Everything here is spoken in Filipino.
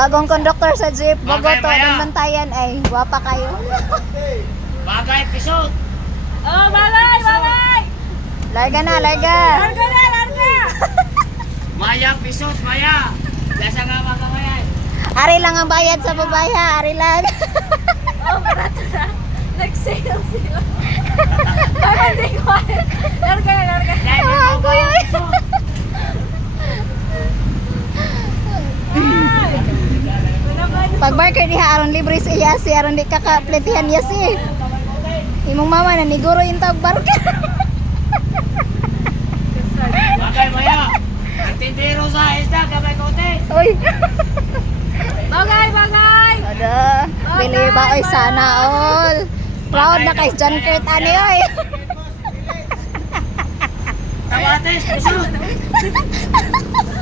Bagong conductor sa jeep, Bagay, Bogoto, Maya. ng bantayan ay guwapa kayo. Bagay episode. Oh, bagay, bagay! Larga na, larga. Larga na, larga! Maya episode, Maya. Dasa nga mga Maya. Ari lang ang bayad sa babaya, ari lang. Oh, barato na. Nag-sale sila. Bakit di ko? Larga na, larga. Ah, kuya. Ay! Wala ba? Pag barker diha aron libre si Yasi, aron di kakapletihan Yasi. Imong mama na niguro yung tag barker. Bagay Maya. Ang tindero sa isda, gamay kote. Uy. Bagay, bagay! Ada, bili ba oy sana all. Proud na kay John Kurt ani oy. Tawates, episode.